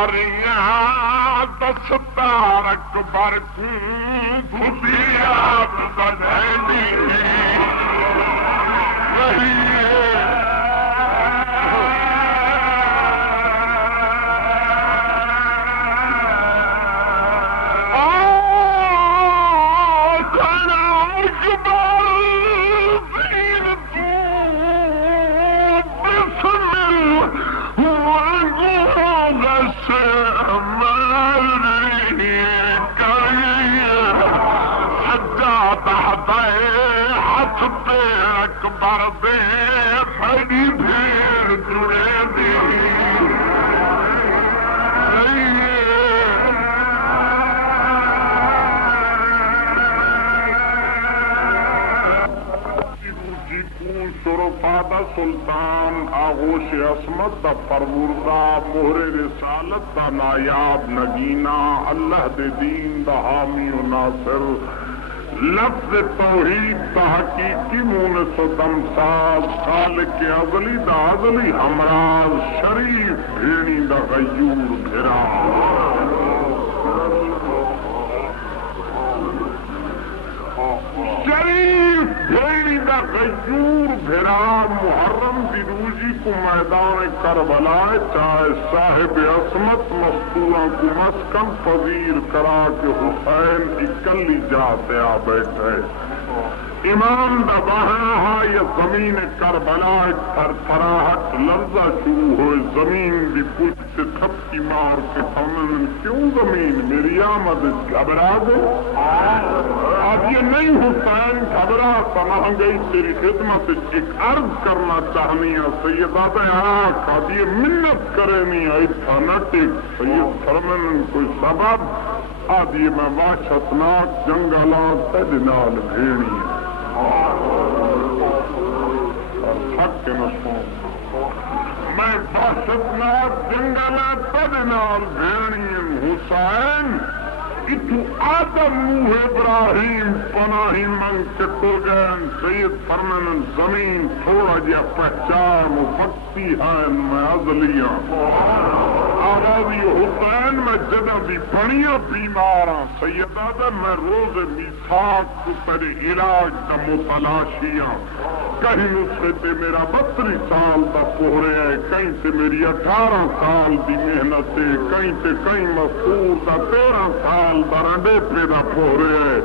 یاریاں دستار اکبر کو بھولیات بدھیلی رہی ہے اکبر دے بڑی بھیڑ جڑے دی شرفادہ سلطان آغوش عصمت دا پروردہ مہر رسالت دا نایاب نگینہ اللہ دے دین دا حامی و ناصر لفظ توحید دا حقیقی مونس و دمساز خالق ازلی دا ازلی ہمراز شریف بھیڑی دا غیور بھرا شریف بھیڑی دا غیور بھرا محرم دی روزی کو میدان کربلا چاہے صاحب عصمت مستورہ کو مسکن پذیر کرا کے حسین اکلی جاتے آ بیٹھے امام دا بہاہا یہ زمین کربلا تھر تھراہٹ لرزہ شروع ہوئے زمین بھی پلک سے تھپکی مار کے سمن کیوں زمین میری آمد گھبرا دے اب یہ نہیں حسین گھبرا سماہ گئی تیری خدمت ایک عرض کرنا چاہنی ہے سیدہ آنکھ اب یہ منت کرے نہیں آئی تھا نٹک سید فرمن کوئی سبب اب یہ میں واشتناک جنگلات تدنال بھیڑی حق کے نشوں میں واشتناک جنگلات تدنال بھیڑی حسین اتو آدم موہ ابراہیم پناہی منگ چکو گئن سید فرمن زمین تھوڑا جا پہچان و بکتی ہے میں ازلیاں آبادی حسین میں جدہ بھی بڑیاں بیماراں سید آدم میں روز میثاق کو تیرے علاج کا متلاشیاں کہیں نسخے تے میرا 32 سال دا پورے ہے کہیں تے میری 18 سال دی محنت ہے کہیں تے کہیں مسئول دا 13 سال دا رنڈے پہ دا پورے ہے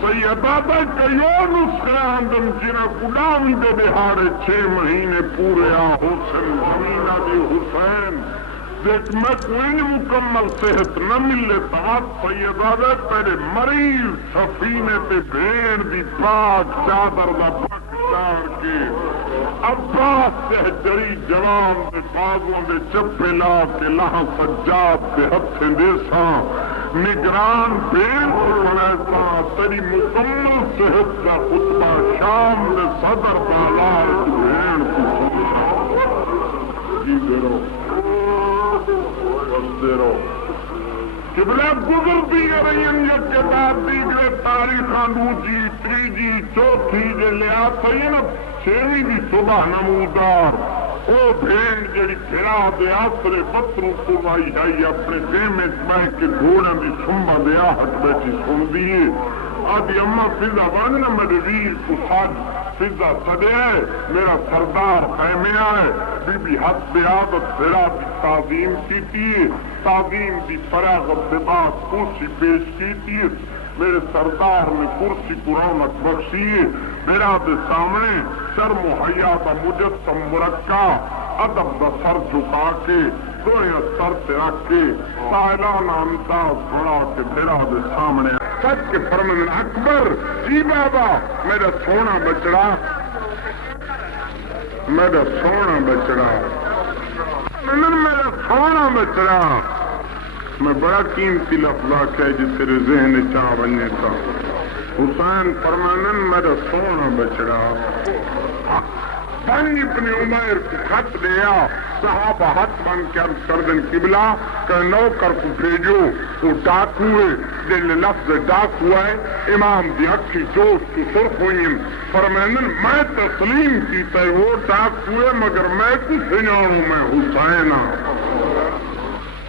سیدہ دا کئیو نسخے آندن جنہ گلامی دے دہاڑے 6 مہینے پورے آ حسن زمینہ دی حسین دیکھ میں کوئی مکمل صحت نہ ملے تمام سیدہ دے تیرے مریض سفینے پہ بھیڑ دی پاک چادر دا پاکدار کے عباس سہجری جوان دے بازوں دے چپے لا کے لہاں سجاد دے ہتھیں دے ساں نگران بھیڑ کو پڑے ساں تیری مکمل صحت کا خطبہ شام دے صدر بالار کی بھیڑ کو جی دے رو قبلہ گزر دی رہی ہیں کتاب دیگرے تاریخاں دوجی تریجی چوتھی جے لیا سینا 6ویں دی صبح نمودار او بھین جڑی پھرا دے آسرے بطروں کو بائی جائی اپنے دیمے میں کے گھوڑا دی سنبا دے آہت بیٹی سن دیئے آدھی اممہ فضا وانگنا میرے ویر کو ساج فضا سدے ہے میرا سردار خیمے آئے بی بی حد بے عادت پھرا دی تعظیم کی تھی تعظیم دی فراغت دے بعد کرسی پیش کی تھی میرے سردار نے کرسی کو رونق بخشی میرا دے سامنے سر مہیا دا مجسم مرکہ ادب دا سر جھکا کے دوئے سر سے رکھ کے سائلان انداز بڑھا کے میرا دے سامنے سچ کے فرمان اکبر جی بابا میرا سونا بچڑا میرا سونا بچڑا میرا سونا بچڑا میں بڑا قیمتی لفظ ہے جس تیرے ذہن چاہ بننے کا حسین فرمانن میرا سونا بچڑا بنی اپنی عمر کو خط دیا صحابہ ہاتھ بن کے عرض کر دن قبلہ کہ نوکر کو بھیجو وہ ڈاک ہوئے دل لفظ ڈاک ہوا ہے امام دی اکھی جوش کو سرخ ہوئیں فرمانن میں تسلیم کیتا ہے وہ ڈاک ہوئے مگر میں کو سنانوں میں حسینہ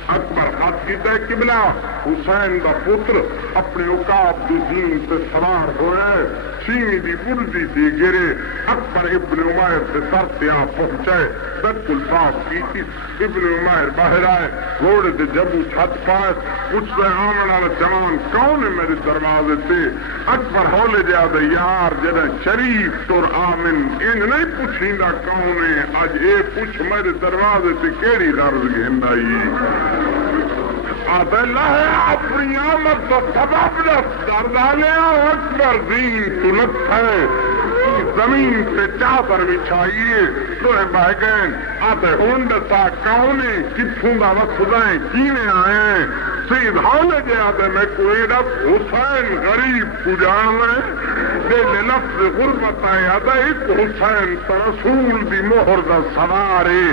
اکبر کیتا ہے قبلہ حسین دا پتر اپنے عقاب دی دین تے سوار ہوئے سیویں دی بلدی دی گرے اکبر ابن عمیر سے سر تے آ پہنچے بیت الصاف کی ابن عمیر باہر آئے گھوڑے دے جبو چھت پائے پوچھتے آمن والا جوان کون ہے میرے دروازے تے اکبر ہولے جا دے یار جڑا شریف تر آمن انج نہیں پوچھیندا کون ہے اج اے پوچھ میرے دروازے تے کیڑی غرض گھنڈائی آدھے لہے اپنی آمد تو سبب دردالیا اکبر دین سنت ہے زمین پہ چادر بچھائیے تمہیں بہ گئے آدھے ہونڈتا کونے کتھوں دا وقتیں کینے آئے سید حولے جے آدھے میں کوئی رب حسین غریب کو جان لے دے لفظ غربت آئے آدھے ایک حسین رسول دی مہر دا سوارے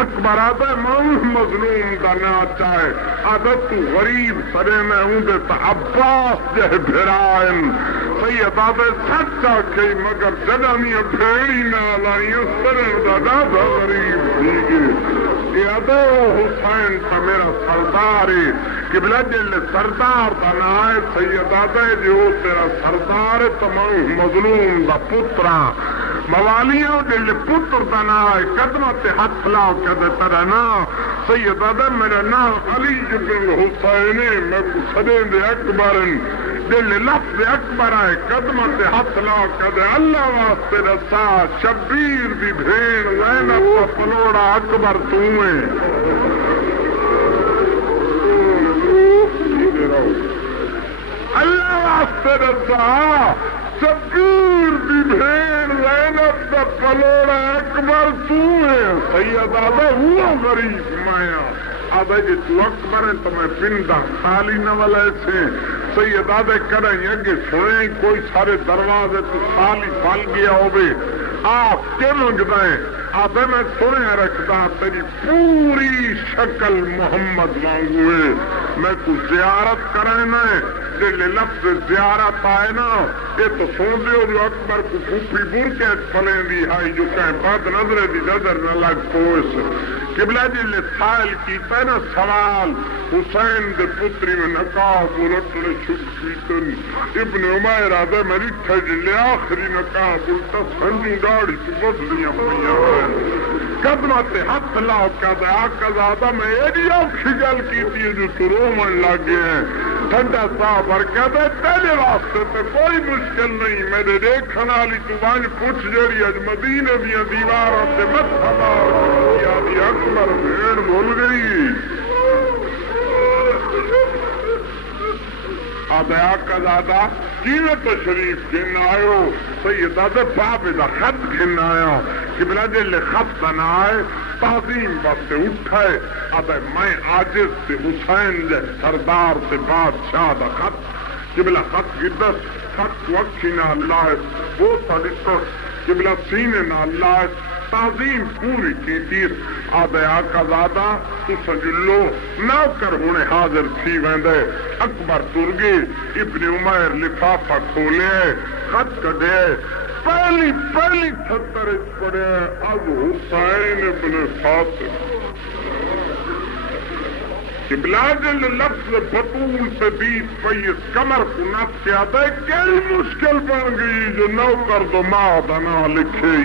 اکبر آدھے مظلوم دا ناچ آئے آدھے تو غریب سرے میں ہوں دے تا عباس جہ بھرائن سید آدھے سچا کئی مگر جنامیاں بھیڑی نہ لائیں سرن دا دادا غریب دیگے یہ آدھے حسین تا میرا سردار ہے قبلہ جل سردار دا نائے سید آدھے جو تیرا سردار تمام مظلوم دا پترا موالیوں جل پتر دا نائے قدمت حق لاؤ کدے ترہ نا سید آدھے میرا نام علی بن حسین میں کو صدین دے اکبرن دل لفظ اکبر آئے قدمت حق لاؤ کدے اللہ واسطے رسا شبیر دی بھین زینب کا پلوڑا اکبر تمہیں اللہ واسطے رسا شبیر دی بھین زینب کا پلوڑا اکبر تمہیں سید آدھا ہوا غریب مایا آدھا جی تو اکبر ہے تو میں پندہ خالی نول ایسے سید آدھے کریں اگے سنیں کوئی سارے دروازے تو خالی پھل گیا ہوئے آپ کیوں منگدائیں آدھے میں سنے رکھتا تیری پوری شکل محمد مانگوئے میں کو زیارت کرنا ہے دل لفظ زیارت آئے نا یہ تو سن دیو جو اکبر کو پھوپی بور کے پھلیں دی آئی جو کہیں بات نظر دی نظر نہ لگ پوش قبلہ جی لے سائل کیتا ہے نا سوال حسین دے پتری میں نقاب ولٹنے شکیتن ابن عمیر آدھے میری ٹھجلے آخری نقاب التا سنجو ڈاڑی تو بدلیاں پہیاں قدمت ہاتھ لاؤ کہتا ہے آقا زادہ میں ایڈی آنکھی گل کیتی ہے جو تو رومن لگے ہیں ٹھنڈا صاحب اور کہتا ہے تیرے واسطے تو کوئی مشکل نہیں میرے دیکھنا لی تو وانج پوچھ جڑی اج مدینے دیا دیواروں سے مت ہلا یادی اکبر بھیڑ بھول گئی آدھے آقا زادہ کیویں تو شریف گھن آئے سید آدھے بابے دا خط گھن آیا قبلہ جلے خط نہ آئے تعظیم باستے اٹھائے آدھے میں عاجز سے حسین جے سردار سے بادشاہ دا خط قبلہ خط گدس خط وقتی نہ اللہ وہ سالکر قبلہ سینے نہ اللہ تعظیم پوری کی تیر آدھے آقا زادہ تو سجلو نوکر ہونے حاضر تھی ویندے اکبر ترگی ابن عمیر لفافہ کھولے خط کدے پہلی چھتر اس پڑے اب حسین ابن فاطم بلاجل لفظ بطول سے بیت پیس کمر کو نفس کے آدھے کئی مشکل بن گئی جو نوکر دو ماں بنا لکھی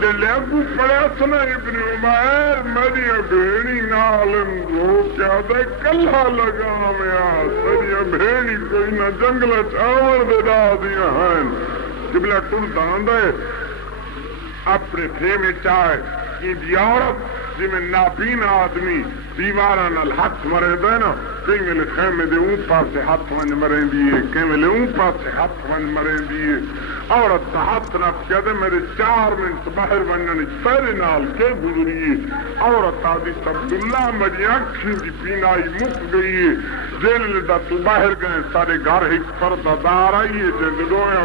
دل اگو پڑے سنا ابن عمیر میری بھیڑی نالم جو کیا دے کلہ لگا میں میری بھیڑی کوئی نہ جنگل چاور دے دا دیا ہیں جبلہ ٹل داندے اپنے خیمے چاہے یہ عورت جی میں نابین آدمی دیوارہ نال ہاتھ مرے دے نا کئی ملے خیمے دے اون پاس سے ہاتھ ونج مرے دیئے کئی ملے اون پاس سے ہاتھ ونج مرے دیئے عورت تا ہاتھ نف کہہ دے میرے 4 منٹ باہر ونجنے پہرے نال کے گزریے عورت آدھی عبداللہ میری آنکھیں دی پینائی مک گئی جیل دا تو باہر گئے سارے گھر ایک پردہ دار آئیے جیل دوئے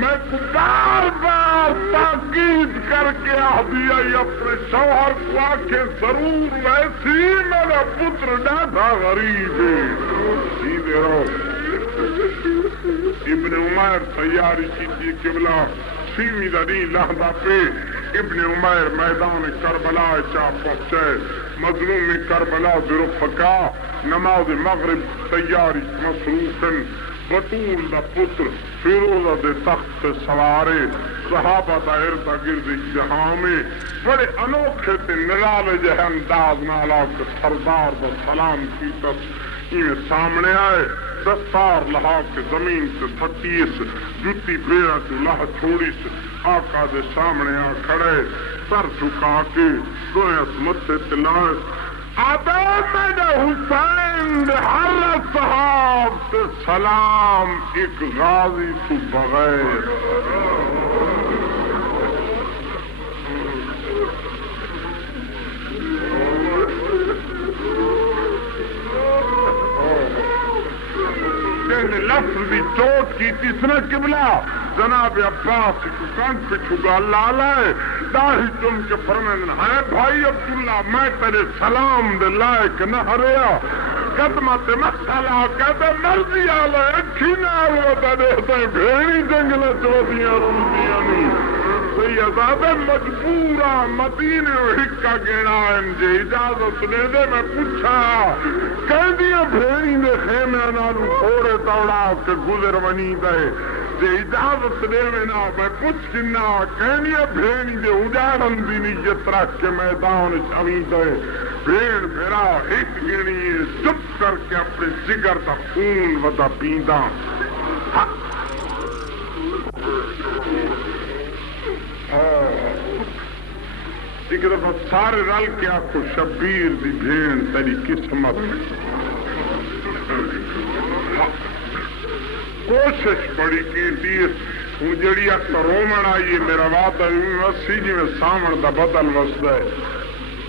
میں بار بار تاکید کر کے آدھی آئی اپنے شوہر کو آکے ضرور ویسی میرا پتر ڈاڈا غریب ہے سیدھے رہو ابن عمیر تیاری کی تھی قبلہ سیمی دری لحظہ پہ ابن عمیر میدان کربلا چا پہنچے، مظلوم کربلا درفقا نماز مغرب تیاری مصروفن، بطول دا پتر فیروزہ دے تخت سوارے، صحابہ دا ارد گرد اجتہامے، بڑے انوکھے تے نرالے جہ انداز نالا کے سردار دا سلام کی تس سامنے آئے، دستار لہا کے زمین سے تھٹیس، جوتی پھیرا تو لہ چھوڑیس، آقا دے سامنے آ کھڑے، سر جھکا کے دویس متھے تلائے، آدم دے حسین دے ہر صحاب تے سلام، ایک غازی تو بغیر۔ لفظ بھی چوٹ کی تیسرا قبلہ جناب عباس کو کان پہ چھگا لالائے داڑھی چم کے فرمائن ہے بھائی عبداللہ میں تیرے سلام دے لائق نہ ہریا قدمت مسئلہ کہتے مرضی آلے اکھی نہ آلے دیتے بھیڑی جنگلہ چودیاں روندیاں نہیں سیدادے مجبورہ مدینے و حکا گینا انجے اجازت لے دے میں پوچھا کہہ دیا بھیڑی دے خیمے نالو تھوڑے توڑا کے گزر ونی دے جے اجازت لے میں پوچھنا کہہ دیا بھیڑی دے اجارن دی نیت رکھ کے میدان چمی دے بھیڑ بھیرا ایک گیڑی چپ کر کے اپنے جگر دا خون ودا پیندہ ایک دفعہ سارے رل کے آخو شبیر دی بھیڑ تیری قسمت کوشش بڑی کی دیس ہوں جڑی اکتا رومن آئیے میرا وعدہ وسی جی میں سامن دا بدل وسدا ہے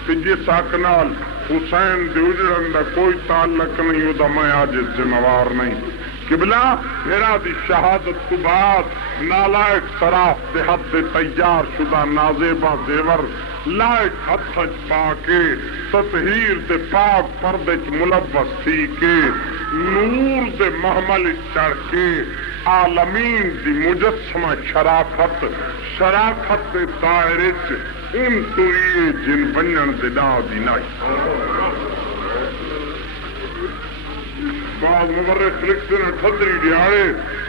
کہ جس اکنال حسین دے اجڑن دا کوئی تعلق نہیں ہو دا میں آج ذمہوار نہیں قبلہ میرا دی شہادت کو بعد نالائق سراف دے حد تیار شدہ نازیبہ زیور لائق حد پا کے تطہیر دے پاک پردچ ملبس تھی کے نور دے محمل چڑھ کے عالمین دی مجسمہ شرافت شرافت دے دائرچ ان تویے جن بنن دے دا دی نائی بعض مورخ لکھتے ہیں 38 دیہاڑے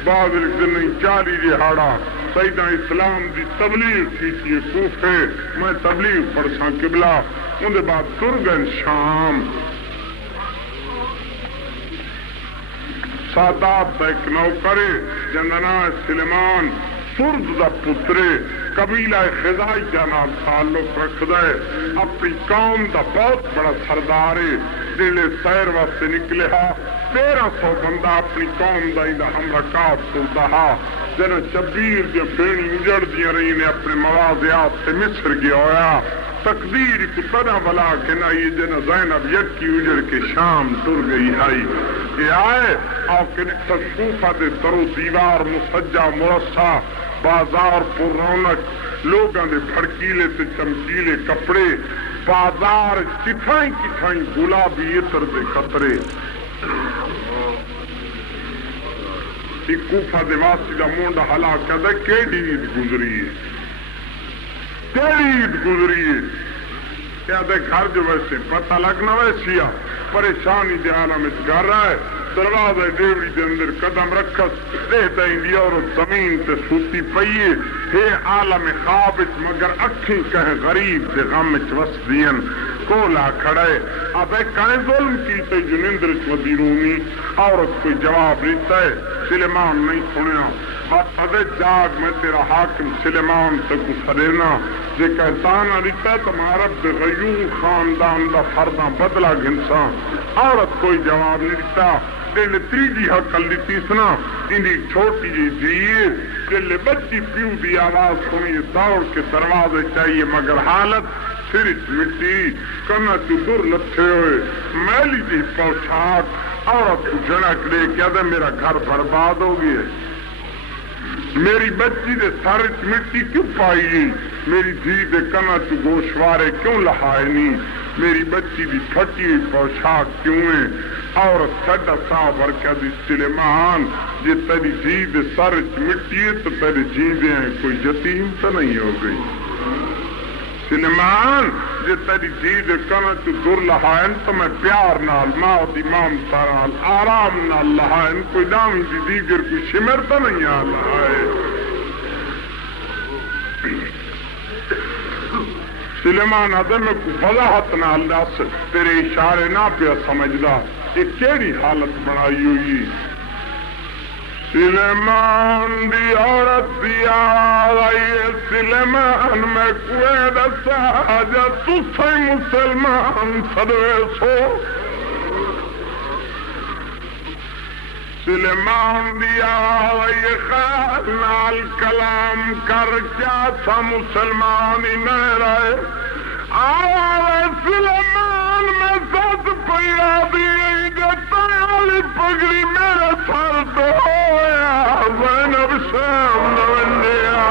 بعض لکھتے ہیں 40 دیہاڑا سیدہ اسلام دی تبلیغ کی تھی کوفے میں تبلیغ پڑھساں قبلہ ان دے بعد ترگن شام سادات دا ایک نوکرے جندنا سلیمان سرد دا پترے قبیلہ خزائی کا نام تعلق رکھ دے اپنی قوم دا بہت بڑا سردارے دلے سیر واسطے نکلے ہا 1300 بندہ اپنی قوم دا ہی دا ہم رکاب سلطہ ہا جنہ شبیر جو بینی اجڑ دیا رہی نے اپنے موازیات سے مصر گیا ہویا تقدیر کو طرح بلا کے نہ یہ جنہ زینب یکی اجڑ کے شام ٹر گئی ہائی کہ آئے آؤ کہ نکتر صوفہ دے درو دیوار مسجہ مرسہ بازار پر رونق لوگاں دے بھڑکیلے تے چمکیلے کپڑے بازار کتھائیں گلابی عطر دے قطرے ایک کوفہ دے واسی دا مونڈا حلا کہتا ہے کیڑی عید گزری ہے کیڑی عید گزری ہے کہتا ہے گھر جو ویسے پتہ لگنا ویسیا پریشانی دے عالم اس گھر رہا ہے دروازہ ڈیوڑی دے اندر قدم رکھس رہتا انڈیا اور زمین تے سوتی پئیے ہے عالم خوابت مگر اکھیں کہیں غریب دے غمچ وسدین کولا کھڑے اب ایک کہیں ظلم کیتے جنندر چودی رومی عورت کوئی جواب لیتا ہے سلیمان نہیں سنیا بات ادھے جاگ میں تیرا حاکم سلیمان تک سرینا جے کہتانا لیتا ہے تمہارا بغیور خاندان دا فردہ بدلا گھنسا عورت کوئی جواب نہیں لیتا دل تیجی حقل لیتی سنا انہی چھوٹی جی جیئے دل بچی پیو دی آواز سنی دوڑ کے دروازے چاہیے مگر حالت سرچ مٹی کرنا تو در لچھے ہوئے میلی دی پوشاک عورت کو جھڑک لے کیا دے میرا گھر برباد ہو گئے میری بچی دے سرچ مٹی کیوں پائی میری دھی دے کنا تو گوشوارے کیوں لہائے نہیں میری بچی دی پھٹی ہوئی پوشاک کیوں ہے عورت چھڑا صاحب ورکہ دی سلیمان جی تیری جی دے سرچ مٹی ہے تو تیری جی دے ہیں کوئی یتیم تو نہیں ہو گئی سلیمان جے تیری جید کنا تو در لہائن تو میں پیار نال ماں دی مامتا نال آرام نال لہائن کوئی دامی دی دیگر کوئی شمرتا نہیں آلہ ہے سلیمان آدم میں کوئی وضاحت نہ اللہ سے تیرے اشارے نہ پیا سمجھدا یہ کیڑی حالت بنائی ہوئی سلیمان دی عورت دی آئی سلیمان میں کوئے دسا جا تو سی مسلمان صدوے سو سلیمان دی آئی خیال نال کلام کر کیا تھا مسلمان ہی نہ رہے آوے سلیمان میں ساتھ پیا دی جتا علی پگڑی میرے سر تو ہویا زینب شام نوندیا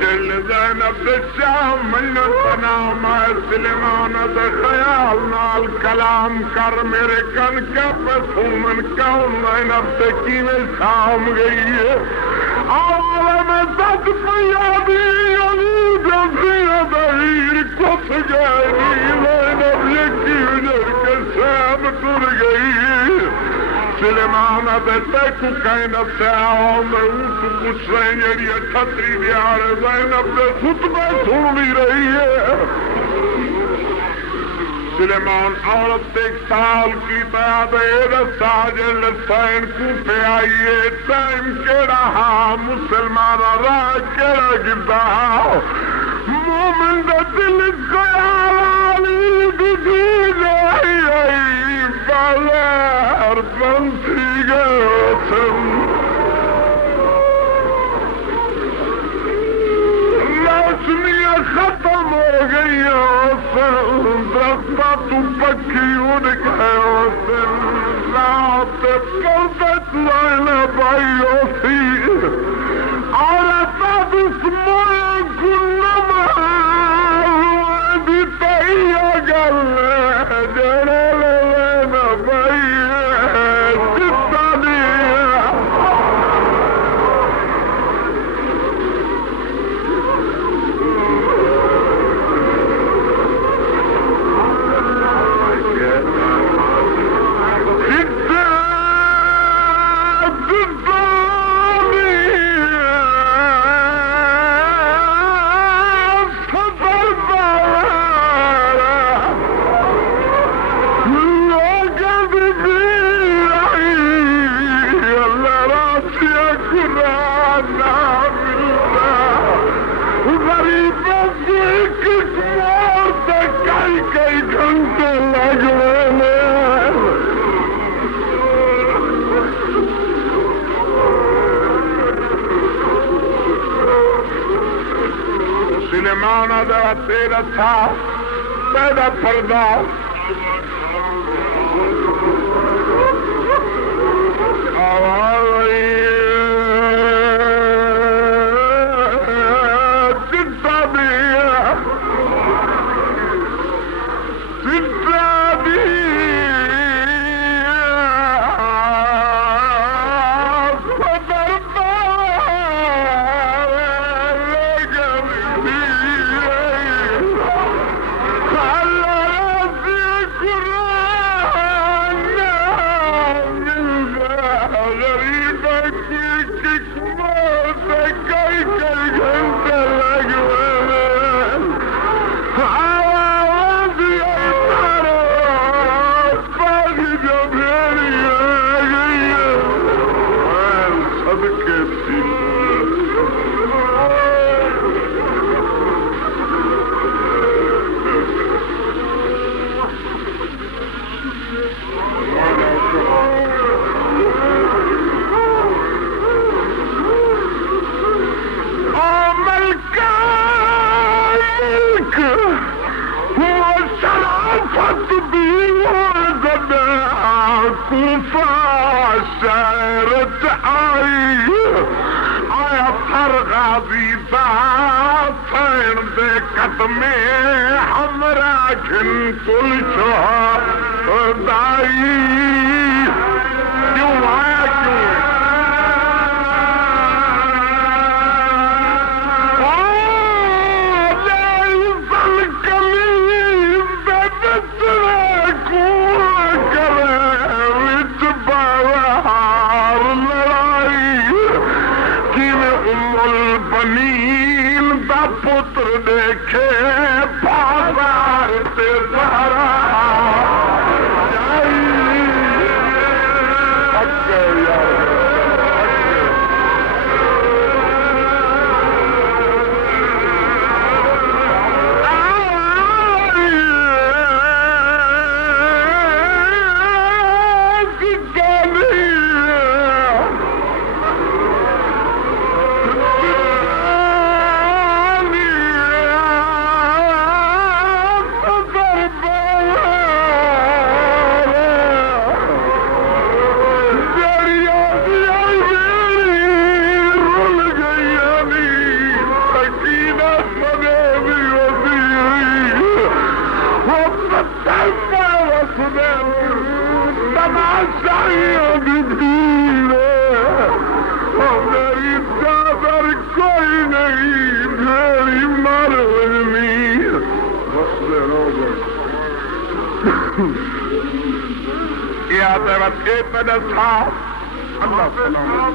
دل زینب شام منو تنام ہے سلیمان دے خیال نال کلام کر میرے کن کا پسومن کون زینب تے کیویں شام گئی ہے آوے میں ساتھ پیا دی علی جزیرہ دہیر کس گئی زینب یکی اجر کے شام ٹر گئی سلیمان دے تیکو کہیں سے آؤ میں اونٹ پوچھ رہے جیڑی چھتری دیارے زینب دے خطبہ سن لی رہی ہے سلیمان عورت 1 سال کی تعداد ساجن لسائن کوپے آئیے ٹائم کیڑا ہاں مسلمان راہ کیڑا گردہ مومن دا دل خیال علی دی دید آئی بازار بنتی گئے سن لاشنیاں ختم ہو گئی سن درختہ تو پکی اڑ گئے سن رات پردت لائنہ بائی ہوتی عورتہ دسمائے کنم دی تہیہ گل جڑے لائنہ بائی جتا دیا سلیمان دا تیرا تھا پیدا پردہ آواز چتا دیا چتا دیا صدر شعرت آئی آیا تھر غازی دا سین دے قدمے ہمرا گھن کل شہدائی کیوں آیا کیوں پتر دیکھے بازار تے زہرا جائی اللہ سلام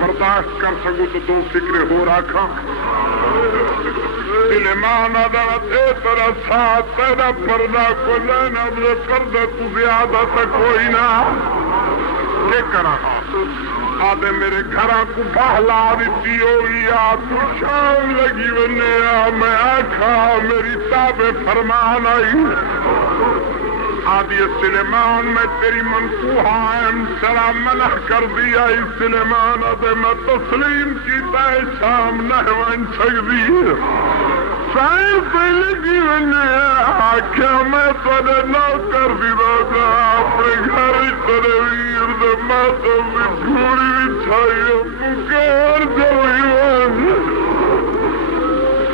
برداشت کر سکوں تو دو فکر ہو رکھا سلیمان عدالت اے طرح ساتھ تیرا پردہ کو لینا مجھے پردہ تو زیادہ تک کوئی نہ کیا کرا آدھے میرے گھرہ کو بہلا دیتی ہوئی تو شام لگی بنے میں آکھا میری تابع فرمان آئی آدھی سلیمان میں تیری منصوحائم سلام منع کر دیا سلیمان آدھے میں تسلیم کی تے شام نہ ون سکتی حسین پہلے کی وجہ آخیا میں تھوڑے نوکر دی راجا اپنے گھر تیرے ویر دے ماتم دی پھوڑی بچھائی مکار جویوان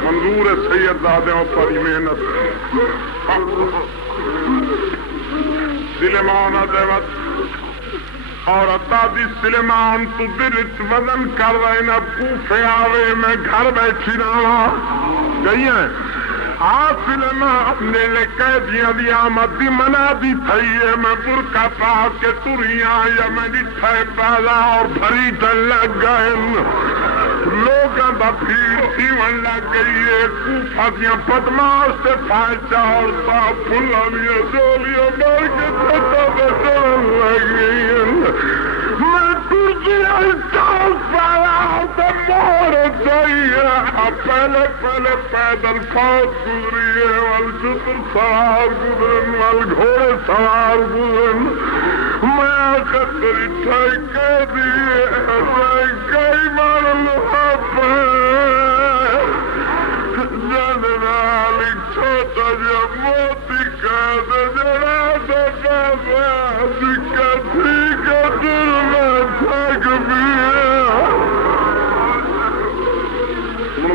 منظور سید زادیوں پر محنت سلیمان دیوت اور دادی سلیمان تو درچ وزن کر رہے نا کوفے آوے میں گھر بیٹھی رہا گئی ہیں سلیمان نے لے قیدیاں دی آمد دی منا دی تھئی ہے میں برکا پا کے تریاں یا میں نٹھائے پیدا اور بھری ڈل لگ گئے لوگاں دا بھیڑ سیون لگ گئی ہے کوفہ دیاں بدماش سے فائچہ اور تا پھلامیاں جولیاں مار کے چھتا بچان لگ گئی ہیں میں ترجی الٹاس پایا تو مور چاہیے پہلے پیدل فوت گزری ہے والجتر سوار گزرن والگھوڑے سوار گزرن میں آخر تری ٹھائی کہہ دیئے کئی مار لوہا پہ جنرال ایک چھوٹا جا موتی کہہ دے جنا دفع سکا ٹھیک ہے در میں تھک بھی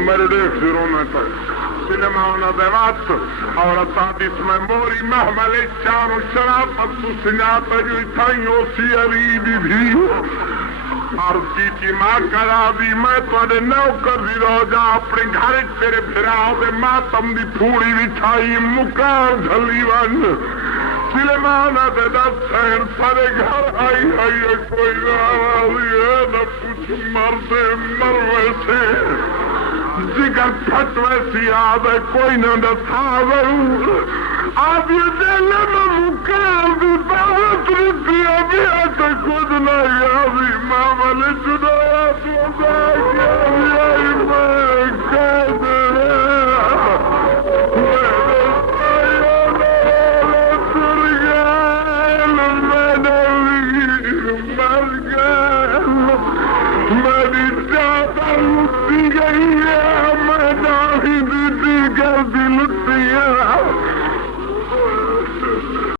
میرے دیکھ زیروں میں تک سلیمان دیوات اور اتادیس میں موری محمل چانو شرافت تو سنیات جو اتھائیوں سی علی بھی عرض کی ماں کرا دی میں توڑے نوکر دی رو جا اپنے گھر تیرے بھراؤ دے ماتم دی پھوڑی بچھائی مکار جھلی ون سلیمان دے دس سین سارے گھر آئی کوئی نہ آوازی ہے نہ کچھ مرتے مروے سے جگر پھٹ ویسی آد ہے کوئی نہ دسا ضرور آپ یہ دل میں مکار دی دعوت رکھی ابھی آتے خود نہ یادی معاملے جدایات وزا کیا